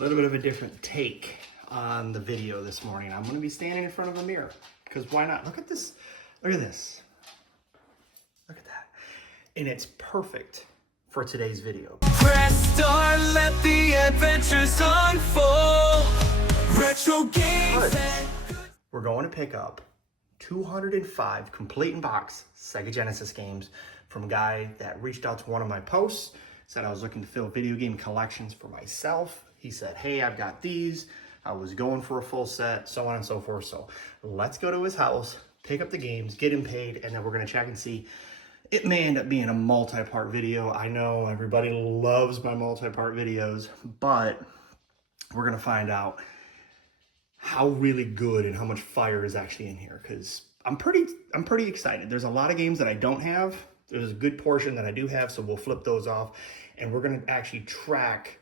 little bit of a different take on the video this morning. I'm going to be standing in front of a mirror because why not? Look at this. Look at this. Look at that. And it's perfect for today's video. Press start, let the adventures unfold. Retro games. We're going to pick up 205 complete in box Sega Genesis games from a guy that reached out to one of my posts, said I was looking to fill video game collections for myself. He said, hey, I've got these. I was going for a full set, so on and so forth. So let's go to his house, pick up the games, get him paid, and then we're going to check and see. It may end up being a multi-part video. I know everybody loves my multi-part videos, but we're going to find out how really good and how much fire is actually in here, because I'm pretty excited. There's a lot of games that I don't have. There's a good portion that I do have, so we'll flip those off, and we're going to actually track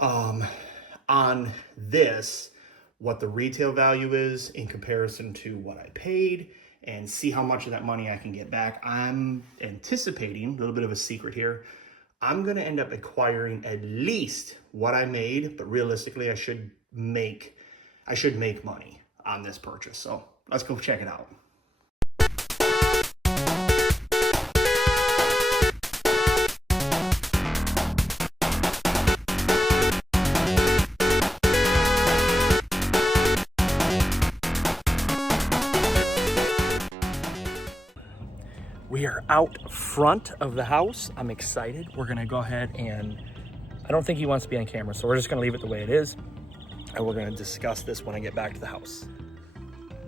on this what the retail value is in comparison to what I paid, and see how much of that money I can get back. I'm anticipating, a little bit of a secret here, I'm going to end up acquiring at least what I made, but realistically I should make money on this purchase. So let's go check it out. We are out front of the house. I'm excited. We're gonna go ahead and, I don't think he wants to be on camera, so we're just gonna leave it the way it is. And we're gonna discuss this when I get back to the house.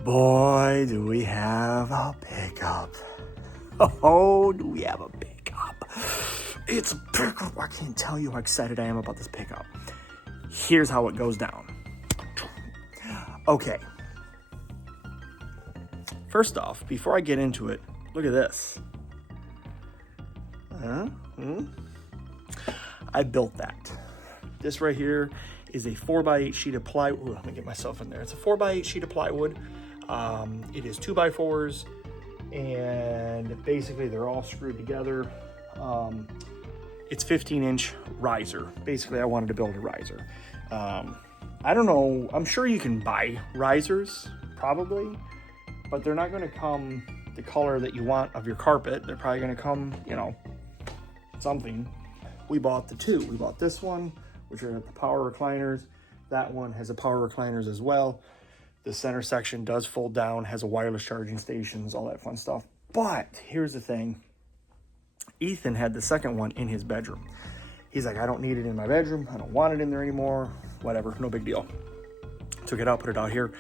Boy, do we have a pickup. Oh, do we have a pickup. It's a pickup. I can't tell you how excited I am about this pickup. Here's how it goes down. Okay. First off, before I get into it, look at this. I built that. This right here is a 4x8 sheet of plywood. Let me get myself in there. It's a 4x8 sheet of plywood. It is 2x4s, and basically they're all screwed together. It's 15-inch riser. Basically, I wanted to build a riser. I don't know. I'm sure you can buy risers, probably, but they're not going to come the color that you want of your carpet. They're probably going to come, you know, something. We bought the two. We bought this one, which are the power recliners. That one has a power recliners as well. The center section does fold down, has a wireless charging stations, all that fun stuff. But here's the thing. Ethan had the second one in his bedroom. He's like, I don't need it in my bedroom. I don't want it in there anymore. Whatever, no big deal. Took it out, put it out here.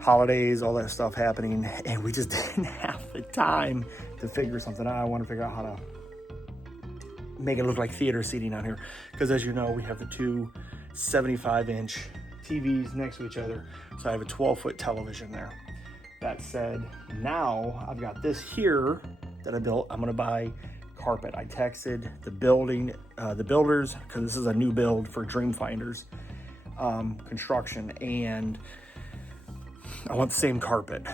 Holidays, all that stuff happening, and we just didn't have the time to figure something out. I want to figure out how to make it look like theater seating on here, because as you know, we have the two 75-inch TVs next to each other, so I have a 12-foot television there. That said, now I've got this here that I built. I'm gonna buy carpet. I texted the builders, because this is a new build for Dreamfinders construction, and I want the same carpet.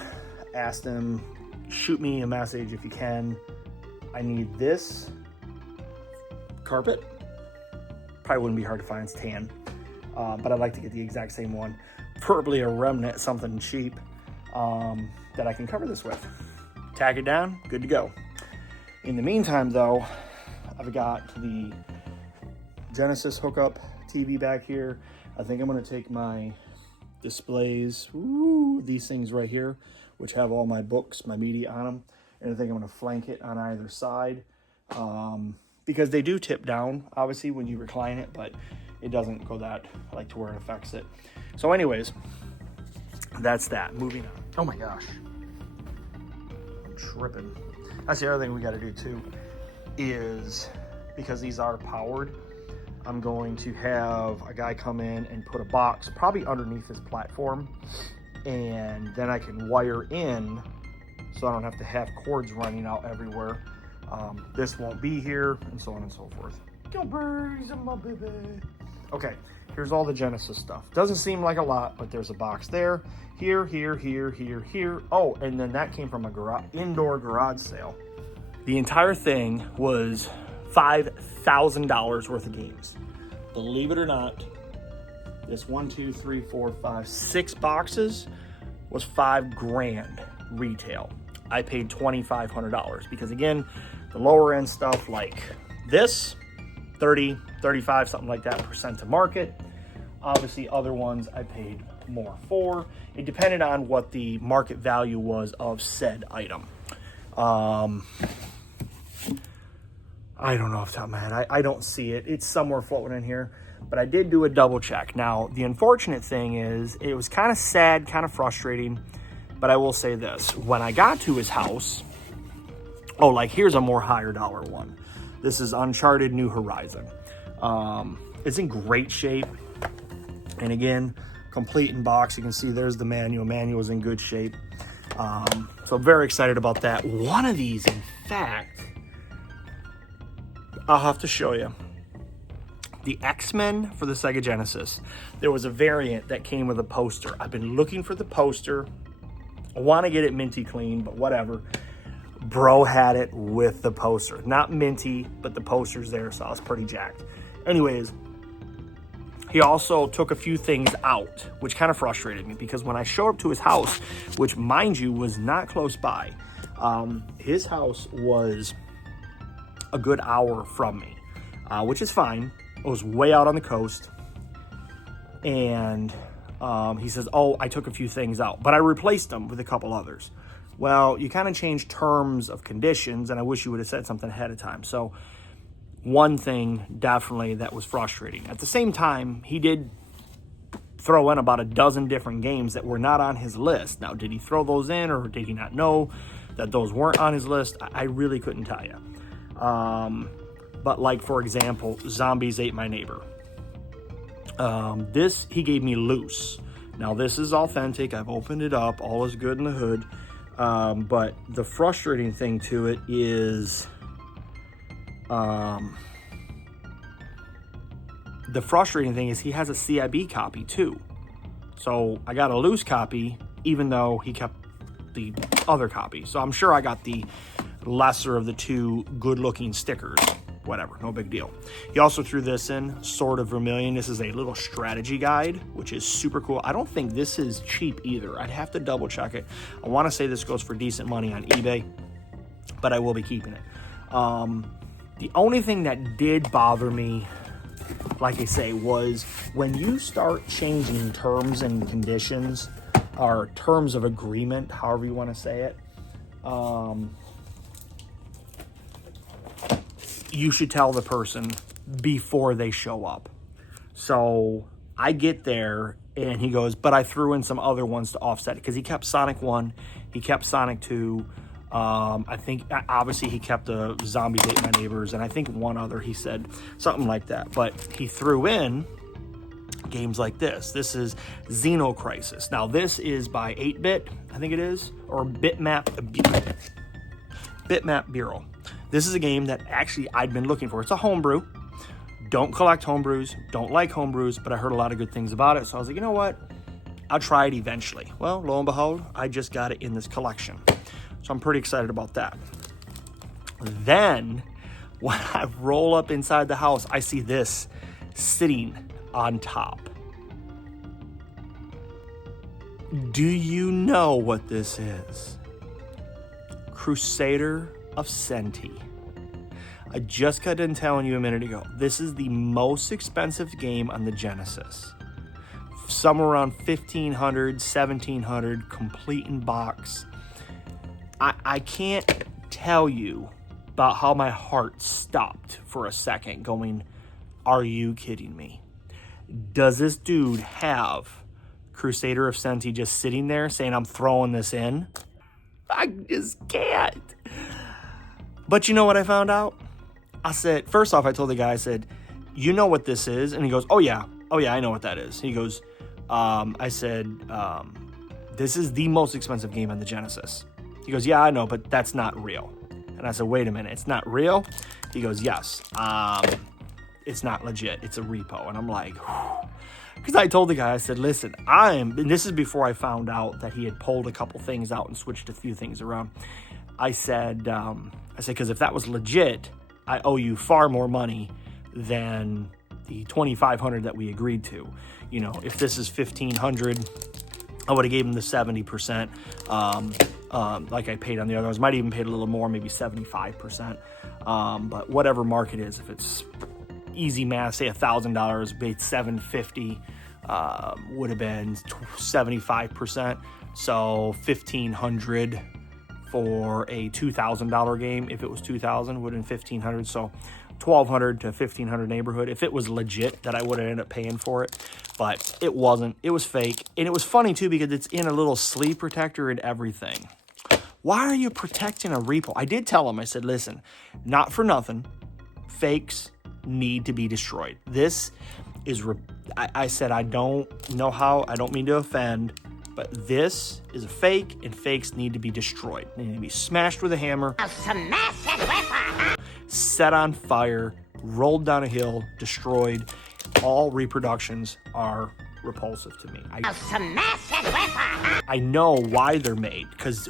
Asked them, shoot me a message if you can. I need this carpet. Probably wouldn't be hard to find, it's tan. But I'd like to get the exact same one. Preferably a remnant, something cheap that I can cover this with. Tack it down, good to go. In the meantime though, I've got the Genesis hookup TV back here. I think I'm gonna take my displays, these things right here, which have all my books, my media on them, and I think I'm going to flank it on either side, because they do tip down, obviously, when you recline it, but it doesn't go that, like, to where it affects it. So anyways, that's that. Moving on. Oh my gosh. I'm tripping. That's the other thing we got to do too, is because these are powered, I'm going to have a guy come in and put a box probably underneath this platform, and then I can wire in so I don't have to have cords running out everywhere. This won't be here, and so on and so forth. Go birds and my baby. Okay, here's all the Genesis stuff. Doesn't seem like a lot, but there's a box there. Here. Oh, and then that came from a indoor garage sale. The entire thing was $5,000 worth of games. Believe it or not, This 1, 2, 3, 4, 5, 6 boxes was $5 grand retail. I paid $2,500 because, again, the lower end stuff like this, 30, 35, something like that % to market. Obviously, other ones I paid more for. It depended on what the market value was of said item. I don't know off the top of my head. I don't see it. It's somewhere floating in here. But I did do a double check. Now, the unfortunate thing is it was kind of sad, kind of frustrating. But I will say this. When I got to his house, oh, like here's a more higher dollar one. This is Uncharted New Horizon. It's in great shape. And again, complete in box. You can see there's the manual. Manual is in good shape. So I'm very excited about that. One of these, in fact, I'll have to show you. The X-Men for the Sega Genesis. There was a variant that came with a poster. I've been looking for the poster. I want to get it minty clean, but whatever. Bro had it with the poster. Not minty, but the poster's there, so I was pretty jacked. Anyways, he also took a few things out, which kind of frustrated me because when I showed up to his house, which mind you was not close by, his house was a good hour from me, which is fine. It was way out on the coast. And he says, oh, I took a few things out, but I replaced them with a couple others. Well, you kind of changed terms of conditions, and I wish you would have said something ahead of time. So one thing definitely that was frustrating. At the same time, he did throw in about a dozen different games that were not on his list. Now, did he throw those in, or did he not know that those weren't on his list? I really couldn't tell you. But like, for example, Zombies Ate My Neighbor. This he gave me loose. Now, this is authentic. I've opened it up. All is good in the hood. But the frustrating thing to it is, he has a CIB copy too. So I got a loose copy, even though he kept the other copy. So I'm sure I got the lesser of the two good-looking stickers. Whatever, no big deal. He also threw this in, Sword of Vermilion. This is a little strategy guide, which is super cool. I don't think this is cheap either. I'd have to double check it. I want to say this goes for decent money on eBay, but I will be keeping it. The only thing that did bother me, like I say, was when you start changing terms and conditions, or terms of agreement, however you want to say it, you should tell the person before they show up. So I get there and he goes, but I threw in some other ones to offset it, because he kept Sonic 1, he kept Sonic 2, I think obviously he kept the Zombies Ate My Neighbors, and I think one other, he said something like that. But he threw in games like this. This is Xenocrisis. Now this is by 8-Bit, I think it is, or Bitmap Bureau. This is a game that actually I'd been looking for. It's a homebrew. Don't collect homebrews, don't like homebrews, but I heard a lot of good things about it. So I was like, you know what? I'll try it eventually. Well, lo and behold, I just got it in this collection. So I'm pretty excited about that. Then, when I roll up inside the house, I see this sitting on top. Do you know what this is? Crusader of Senti. I just got done telling you a minute ago, this is the most expensive game on the Genesis. Somewhere around $1,500, $1,700, complete in box. I can't tell you about how my heart stopped for a second going, are you kidding me? Does this dude have Crusader of Senti just sitting there saying, I'm throwing this in? I just can't. But you know what I found out? I said, first off, I told the guy, I said, you know what this is? And he goes, oh yeah, I know what that is. He goes, I said, this is the most expensive game on the Genesis. He goes, yeah, I know, but that's not real. And I said, wait a minute, it's not real? He goes, yes, it's not legit, it's a repo. And I'm like, because I told the guy, I said, listen, and this is before I found out that he had pulled a couple things out and switched a few things around. I said, because if that was legit, I owe you far more money than the 2,500 that we agreed to. You know, if this is 1,500, I would have gave him the 70%, like I paid on the other ones. Might even paid a little more, maybe 75%. But whatever market is, if it's easy math, say $1,000, paid $750, would have been 75%. So $1,500 for a $2,000 game. If it was $2,000, would have been $1,500. So $1,200 to $1,500 neighborhood. If it was legit, that I would have ended up paying for it, but it wasn't. It was fake, and it was funny too because it's in a little sleeve protector and everything. Why are you protecting a repo? I did tell him. I said, listen, not for nothing, fakes need to be destroyed. This is. I said I don't know how. I don't mean to offend, but this is a fake, and fakes need to be destroyed. They need to be smashed with a hammer. I'll smash it with a set on fire, rolled down a hill, destroyed. All reproductions are repulsive to me. I know why they're made, because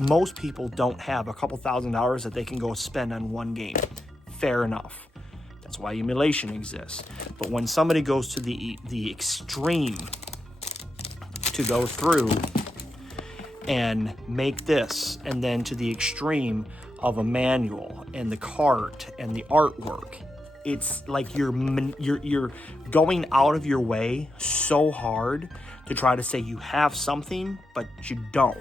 most people don't have a couple $1,000s that they can go spend on one game. Fair enough. That's why emulation exists. But when somebody goes to the extreme to go through and make this, and then to the extreme of a manual and the cart and the artwork, it's like you're going out of your way so hard to try to say you have something, but you don't.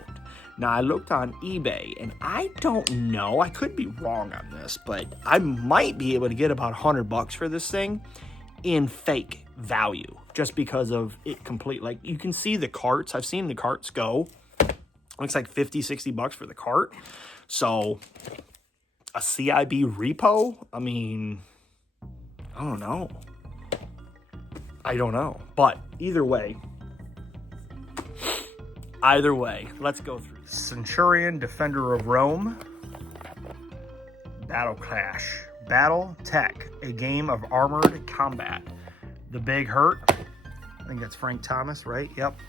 Now, I looked on eBay, and I don't know, I could be wrong on this, but I might be able to get about $100 for this thing in fake value, just because of it complete. Like, you can see the carts. I've seen the carts go. Looks like $50-$60 for the cart. So a CIB repo, I mean, I don't know. But either way, let's go through this. Centurion, Defender of Rome, Battle Clash, Battle Tech, a game of armored combat. The Big Hurt, I think that's Frank Thomas, right? Yep.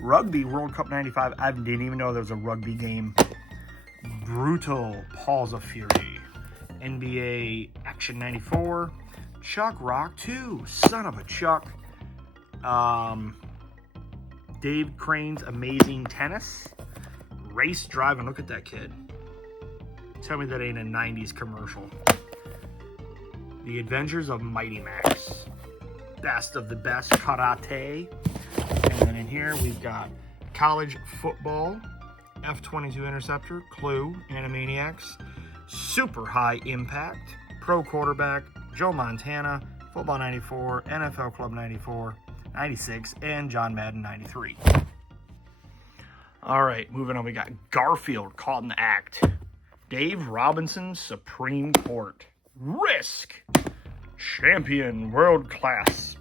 Rugby World Cup 95, I didn't even know there was a rugby game. Brutal, Paws of Fury, NBA Action 94, Chuck Rock 2, son of a Chuck. Dave Crane's Amazing Tennis, Race Driving. Look at that kid. Tell me that ain't a 90s commercial. The Adventures of Mighty Max, Best of the Best Karate. And then in here we've got College Football, F-22 Interceptor, Clue, Animaniacs, Super High Impact, Pro Quarterback, Joe Montana, Football 94, NFL Club 94, 96, and John Madden 93. All right, moving on. We got Garfield, Caught in the Act, Dave Robinson, Supreme Court, Risk, Champion, World Class,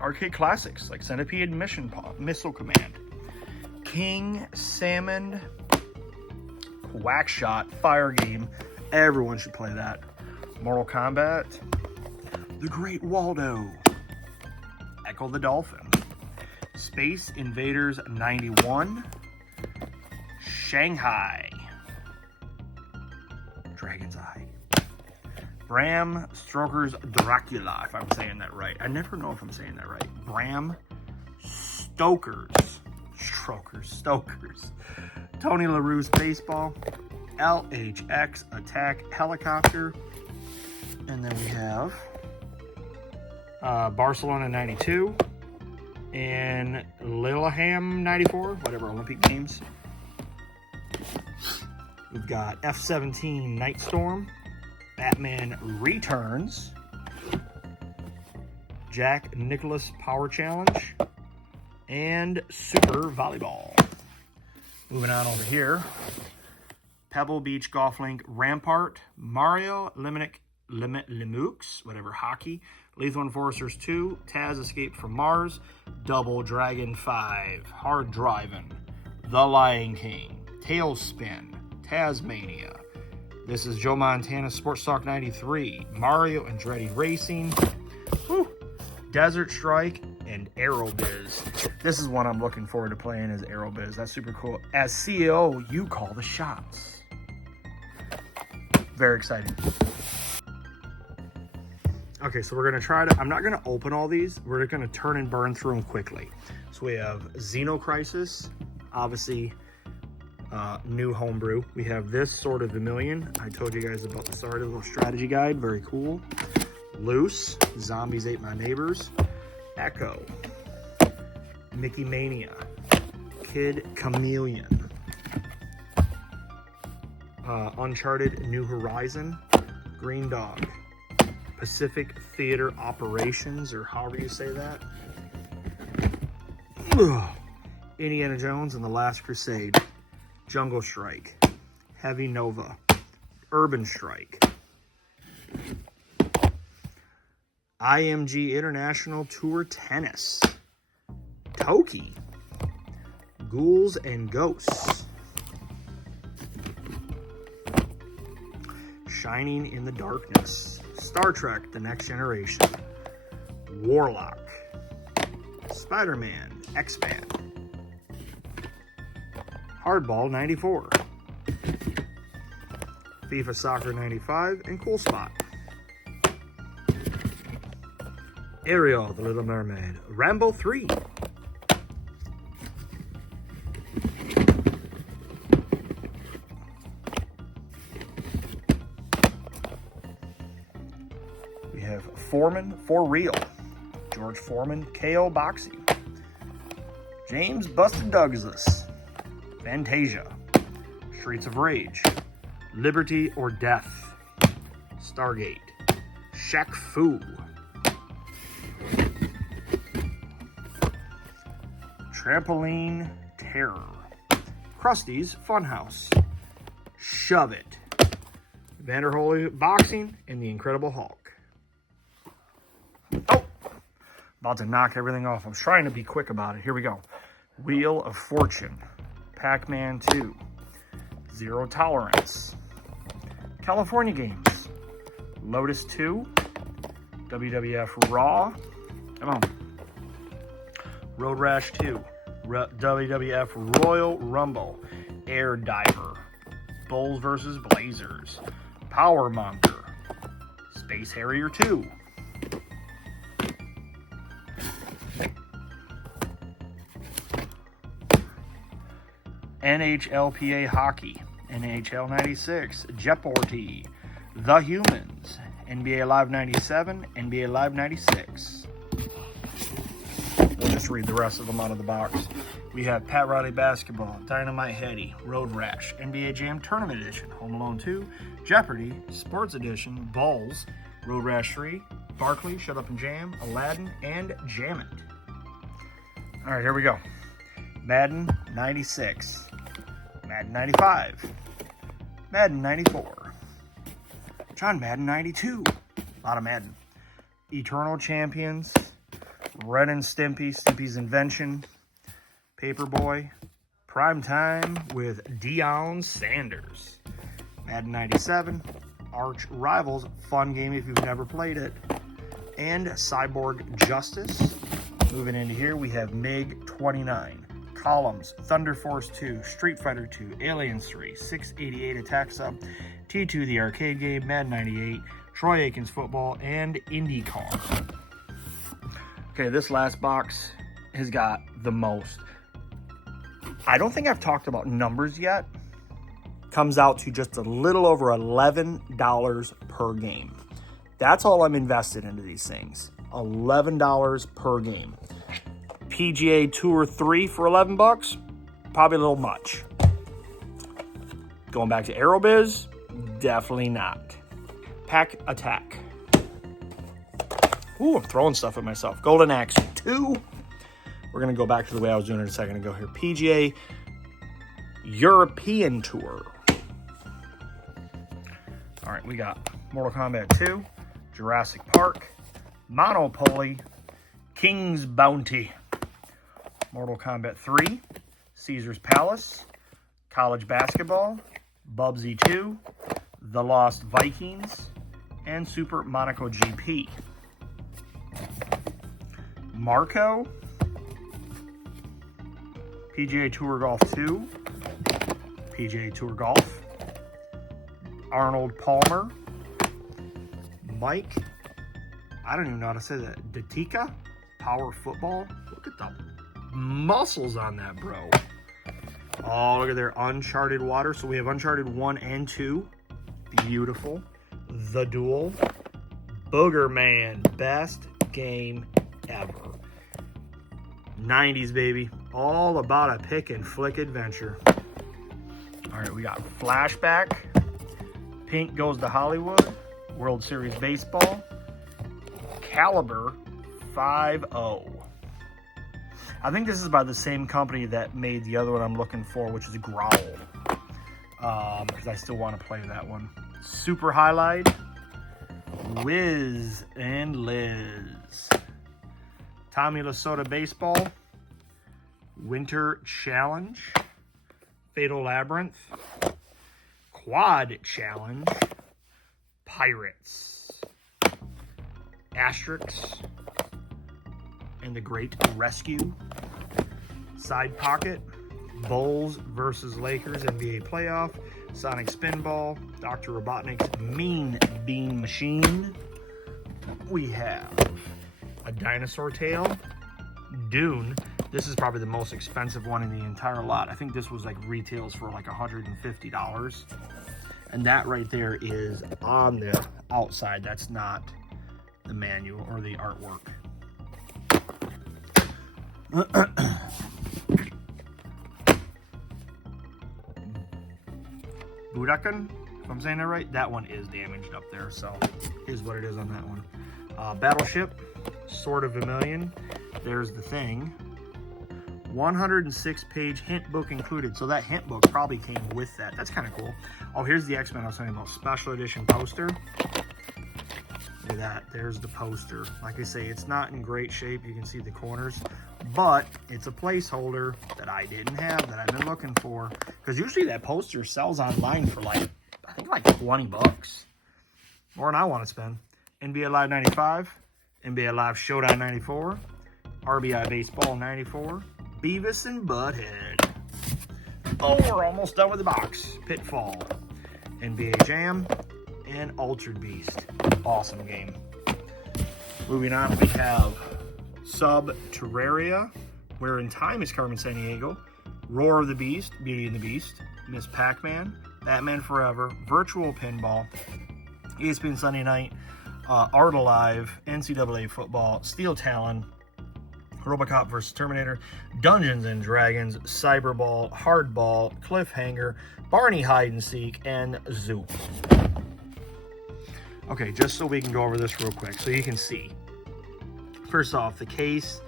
arcade classics like Centipede, Missile Command, King Salmon, Quackshot, Fire Game. Everyone should play that. Mortal Kombat, The Great Waldo, Echo the Dolphin, Space Invaders 91, Shanghai, Dragon's Eye, Bram Stoker's Dracula, if I'm saying that right. I never know if I'm saying that right. Bram Stoker's. Tony LaRue's Baseball, LHX Attack Helicopter, and then we have Barcelona 92 and Lillehammer 94, whatever, Olympic Games. We've got F-17 Nightstorm, Batman Returns, Jack Nicklaus Power Challenge, and Super Volleyball. Moving on over here, Pebble Beach Golf Link, Rampart, Mario Lemux, whatever, Hockey, Lethal Enforcers 2, Taz Escape from Mars, Double Dragon 5, Hard Drivin', The Lion King, Tailspin, Tasmania. This is Joe Montana Sports Talk 93, Mario Andretti Racing, Desert Strike, and Aerobiz. This is one I'm looking forward to playing, is Aerobiz. That's super cool. As CEO, you call the shots. Very exciting. Okay, so we're gonna try to, I'm not gonna open all these. We're gonna turn and burn through them quickly. So we have Xenocrisis, obviously new homebrew. We have this Sword of Vermilion. I told you guys about the start of the little strategy guide, very cool. Loose, Zombies Ate My Neighbors. Echo, Mickey Mania, Kid Chameleon, Uncharted New Horizon, Green Dog, Pacific Theater Operations, or however you say that. Indiana Jones and the Last Crusade, Jungle Strike, Heavy Nova, Urban Strike, IMG International Tour Tennis, Toki, Ghouls and Ghosts, Shining in the Darkness, Star Trek The Next Generation, Warlock, Spider-Man, X-Man, Hardball 94, FIFA Soccer 95, and Cool Spot. Ariel, the Little Mermaid, Rambo 3, we have Foreman for Real, George Foreman, KO Boxing, James Buster Douglas, Fantasia, Streets of Rage, Liberty or Death, Stargate, Shaq Fu, Trampoline Terror, Krusty's Funhouse, Shove It, Vanderholy Boxing, and The Incredible Hulk. Oh, about to knock everything off. I was trying to be quick about it. Here we go. Wheel of Fortune, Pac-Man 2, Zero Tolerance, California Games, Lotus 2, WWF Raw, come on, Road Rash 2, WWF Royal Rumble, Air Diver, Bulls vs. Blazers, Power Monger, Space Harrier 2, NHLPA Hockey, NHL 96, Jeopardy, The Humans, NBA Live 97, NBA Live 96. We'll just read the rest of them out of the box. We have Pat Riley Basketball, Dynamite Heady, Road Rash, NBA Jam Tournament Edition, Home Alone 2, Jeopardy, Sports Edition, Balls, Road Rash 3, Barkley, Shut Up and Jam, Aladdin, and Jam It. All right, here we go. Madden 96, Madden 95, Madden 94, John Madden 92, a lot of Madden, Eternal Champions, Ren and Stimpy, Stimpy's Invention, Paperboy, Prime Time with Deion Sanders, Madden 97, Arch Rivals, fun game if you've never played it, and Cyborg Justice. Moving into here, we have MiG 29, Columns, Thunder Force 2, Street Fighter 2, Aliens 3, 688 Attack Sub, T2 the arcade game, Madden 98, Troy Aikens Football, and IndyCar. Okay, this last box has got the most. I don't think I've talked about numbers yet. Comes out to just a little over $11 per game. That's all I'm invested into these things. $11 per game. PGA Tour 3 for 11 bucks, probably a little much. Going back to Aerobiz, definitely not. Pack Attack. Ooh, I'm throwing stuff at myself. Golden Axe 2. We're going to go back to the way I was doing it a second ago here. PGA European Tour. All right, we got Mortal Kombat 2, Jurassic Park, Monopoly, King's Bounty, Mortal Kombat 3, Caesar's Palace, College Basketball, Bubsy 2, The Lost Vikings, and Super Monaco GP. Marco, PGA Tour Golf 2, PGA Tour Golf, Arnold Palmer, Mike, I don't even know how to say that. Datica Power Football. Look at the muscles on that, bro. Oh, look at their Uncharted Water. So we have Uncharted 1 and 2. Beautiful. The Duel. Booger Man. Best game ever. 90s, baby. All about a pick and flick adventure. All right, we got Flashback. Pink Goes to Hollywood. World Series Baseball. Caliber 5-0. I think this is by the same company that made the other one I'm looking for, which is Growl. Because I still want to play that one. Super Highlight. Wiz and Liz. Tommy Lasoda Baseball. Winter Challenge. Fatal Labyrinth. Quad Challenge. Pirates. Asterix. And the Great Rescue. Side Pocket. Bulls versus Lakers NBA Playoff. Sonic Spinball. Dr. Robotnik's Mean Bean Machine. We have a Dinosaur Tale. Dune. This is probably the most expensive one in the entire lot. I think this was like retails for like $150. And that right there is on the outside. That's not the manual or the artwork. Budokan, if I'm saying that right, that one is damaged up there, so is what it is on that one. Battleship, Sword of Vermilion, there's the thing. 106-page hint book included, so that hint book probably came with that. That's kind of cool. Oh, here's the X-Men I was talking about, special edition poster. Look at that, there's the poster. Like I say, it's not in great shape, you can see the corners, but it's a placeholder that I didn't have that I've been looking for. Because usually that poster sells online for like, I think like 20 bucks. More than I want to spend. NBA Live 95, NBA Live Showdown 94, RBI Baseball 94, Beavis and Butthead. Oh, we're almost done with the box. Pitfall, NBA Jam, and Altered Beast. Awesome game. Moving on, we have Subterraria, Where in Time is Carmen Sandiego, Roar of the Beast, Beauty and the Beast, Miss Pac-Man, Batman Forever, Virtual Pinball, ESPN Sunday Night, Art Alive, NCAA Football, Steel Talon, RoboCop vs. Terminator, Dungeons and Dragons, Cyberball, Hardball, Cliffhanger, Barney Hide and Seek, and Zoop. Okay, just so we can go over this real quick so you can see. First off, the case,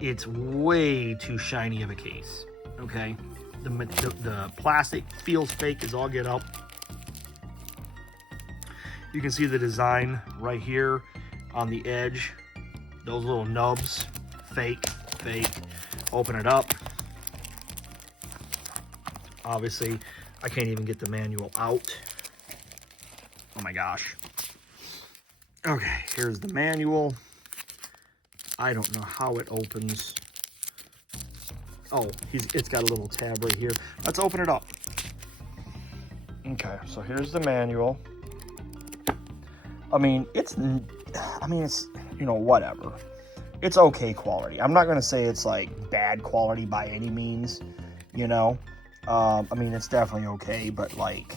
it's way too shiny of a case, okay? The plastic feels fake as all get up. You can see the design right here on the edge. Those little nubs, fake. Open it up. Obviously, I can't even get the manual out. Oh my gosh. Okay, here's the manual. I don't know how it opens. Oh, it's got a little tab right here. Let's open it up. Okay, so here's the manual. I mean, it's, you know, whatever. It's okay quality. I'm not going to say it's like bad quality by any means, you know. I mean, it's definitely okay, but like,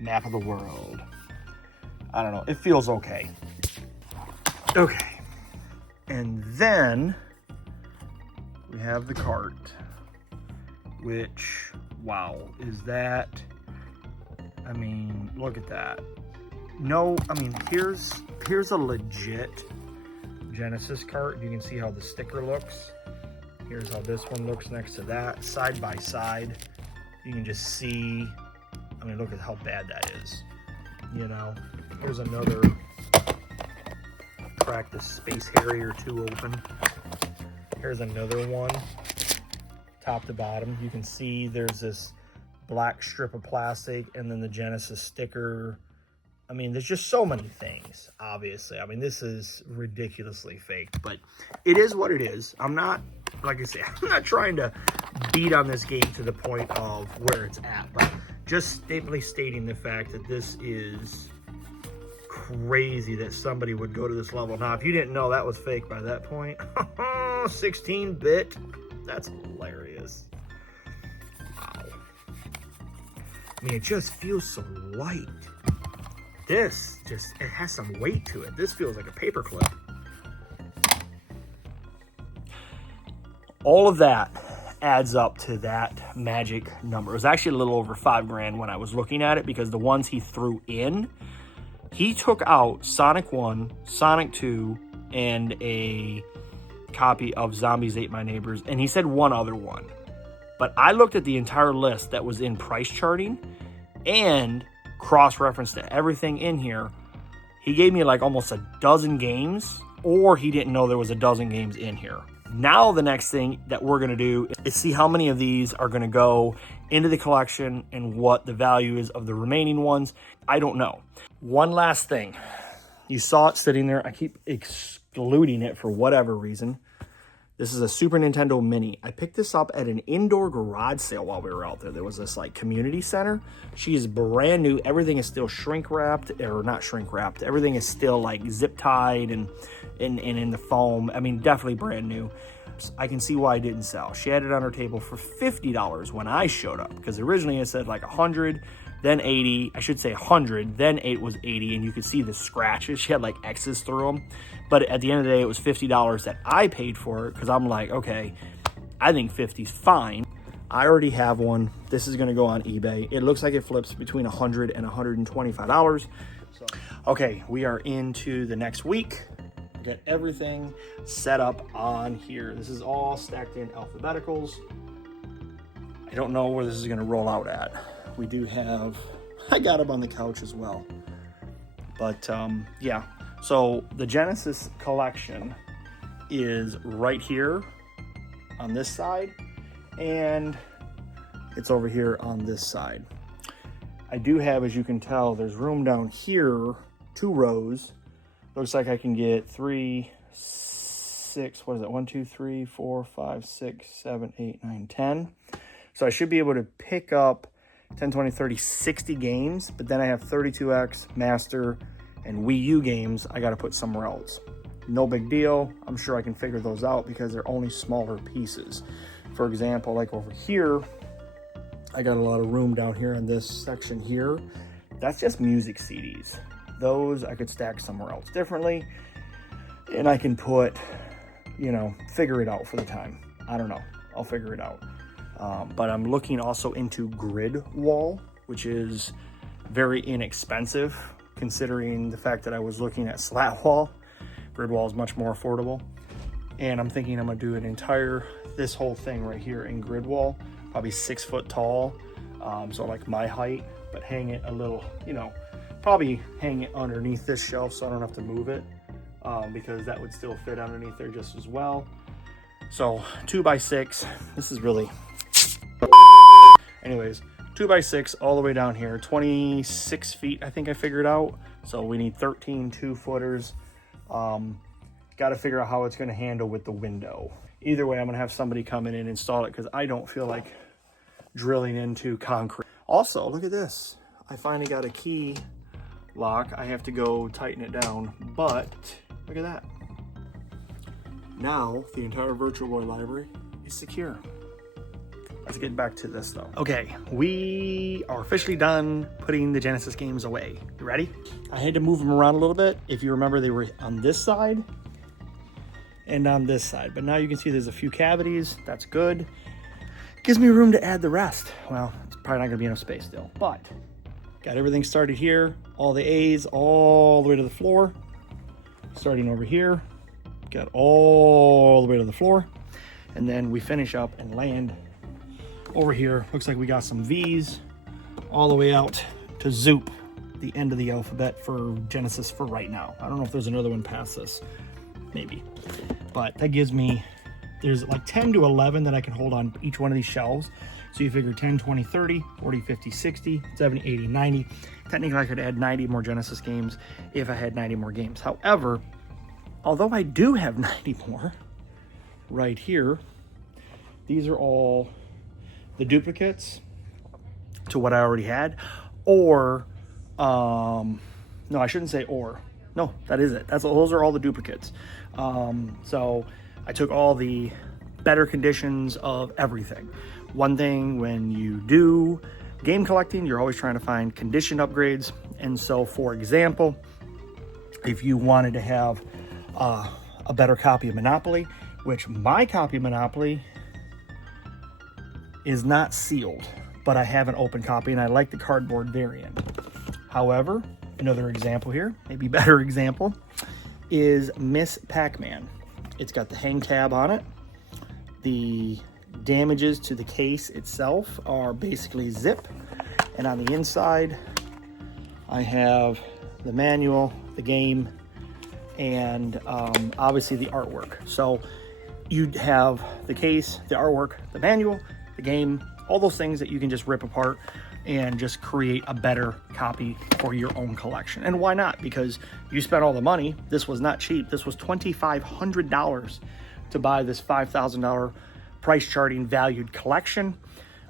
map of the world. I don't know. It feels okay. Okay. And then we have the cart, which, wow, is that, I mean, look at that. No, I mean, here's a legit Genesis cart. You can see how the sticker looks. Here's how this one looks next to that, side by side. You can just see, I mean, look at how bad that is. You know, here's another, crack the Space Harrier 2 open. Here's another one, top to bottom. You can see there's this black strip of plastic and then the Genesis sticker. I mean, there's just so many things, obviously. I mean, this is ridiculously fake, but it is what it is. I'm not, like I say, I'm not trying to beat on this game to the point of where it's at, but just simply stating the fact that this is crazy that somebody would go to this level. Now, if you didn't know that was fake by that point, 16-bit, that's hilarious. Wow. I mean, it just feels so light. This just, it has some weight to it. This feels like a paperclip. All of that adds up to that magic number. It was actually a little over $5,000 when I was looking at it, because the ones he threw in, he took out Sonic 1, Sonic 2, and a copy of Zombies Ate My Neighbors, and he said one other one. But I looked at the entire list that was in price charting and cross-referenced to everything in here. He gave me like almost a dozen games, or he didn't know there was a dozen games in here. Now the next thing that we're going to do is see how many of these are going to go into the collection and what the value is of the remaining ones. I don't know. One last thing. You saw it sitting there. I keep excluding it for whatever reason. This is a Super Nintendo Mini. I picked this up at an indoor garage sale while we were out there. There was this like community center. She's brand new. Everything is still shrink wrapped, or not shrink wrapped. Everything is still like zip tied and in the foam. I mean, definitely brand new. I can see why it didn't sell. She had it on her table for $50 when I showed up, because originally it said like 100, then 80. I should say 100, then it was 80, and you could see the scratches. She had like X's through them. But at the end of the day, it was $50 that I paid for it, because I'm like, okay, I think 50's fine. I already have one. This is going to go on eBay. It looks like it flips between $100 and $125. So, okay, we are into the next week. Got everything set up on here. This is all stacked in alphabeticals. I don't know where this is going to roll out at. We do have, I got them on the couch as well. But yeah, so the Genesis collection is right here on this side, and it's over here on this side. I do have, as you can tell, there's room down here, 2 rows. Looks like I can get 3, 6, what is it? 1, 2, 3, 4, 5, 6, 7, 8, 9, 10. So I should be able to pick up 10, 20, 30, 60 games, but then I have 32X, Master, and Wii U games I got to put somewhere else. No big deal. I'm sure I can figure those out because they're only smaller pieces. For example, like over here, I got a lot of room down here in this section here. That's just music CDs. Those I could stack somewhere else differently, and I can put, you know, figure it out for the time. I don't know. I'll figure it out. But I'm looking also into grid wall, which is very inexpensive considering the fact that I was looking at slat wall. Grid wall is much more affordable. And I'm thinking I'm gonna do this whole thing right here in grid wall, probably 6 foot tall. So like my height, but hang it a little, you know, probably hang it underneath this shelf so I don't have to move it, because that would still fit underneath there just as well. So 2x6, this is really, anyways, 2x6 all the way down here, 26 feet I think I figured out. So we need 13 2-footers. Got to figure out how it's going to handle with the window. Either way, I'm going to have somebody come in and install it, because I don't feel like drilling into concrete. Also, look at this. I finally got a key lock. I have to go tighten it down, but look at that. Now the entire Virtual Boy library is secure. Let's get back to this though. Okay, we are officially done putting the Genesis games away. You ready? I had to move them around a little bit. If you remember, they were on this side and on this side, but now you can see there's a few cavities. That's good. Gives me room to add the rest. Well, it's probably not gonna be enough space still, but got everything started here. All the A's all the way to the floor. Starting over here, got all the way to the floor. And then we finish up and land over here. Looks like we got some V's all the way out to Zoop, the end of the alphabet for Genesis for right now. I don't know if there's another one past this, maybe. But that gives me, there's like 10 to 11 that I can hold on each one of these shelves. So you figure 10, 20, 30, 40, 50, 60, 70, 80, 90. Technically I could add 90 more Genesis games if I had 90 more games. However, although I do have 90 more right here, these are all the duplicates. to what I already had, or no, I shouldn't say or. No, that is it. Those are all the duplicates. So I took all the better conditions of everything. One thing, when you do game collecting, you're always trying to find condition upgrades. And so, for example, if you wanted to have a better copy of Monopoly, which my copy of Monopoly is not sealed, but I have an open copy and I like the cardboard variant. However, another example here, maybe better example, is Miss Pac-Man. It's got the hang tab on it. The damages to the case itself are basically zip. And on the inside, I have the manual, the game, and obviously the artwork. So you'd have the case, the artwork, the manual, the game, all those things that you can just rip apart and just create a better copy for your own collection. And why not? Because you spent all the money. This was not cheap. This was $2,500 to buy this $5,000 price charting valued collection.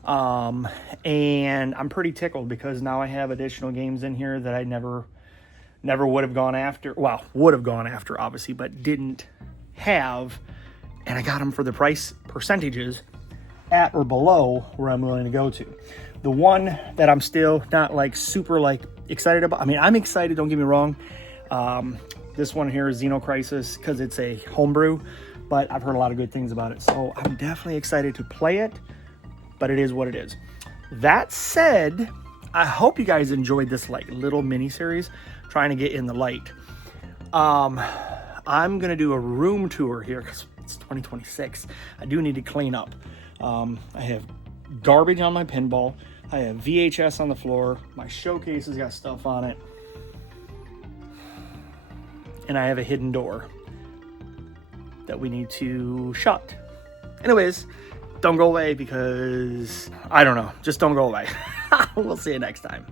And I'm pretty tickled because now I have additional games in here that I never would have gone after. Well, would have gone after, obviously, but didn't have. And I got them for the price percentages at or below where I'm willing to go to. The one that I'm still not like super like excited about, I mean, I'm excited, don't get me wrong. This one here is Xeno Crisis because it's a homebrew, but I've heard a lot of good things about it. So I'm definitely excited to play it, but it is what it is. That said, I hope you guys enjoyed this like little mini series trying to get in the light. I'm gonna do a room tour here because it's 2026. I do need to clean up. I have garbage on my pinball. I have VHS on the floor. My showcase has got stuff on it. And I have a hidden door that we need to shut. Anyways, don't go away because, I don't know, just don't go away. We'll see you next time.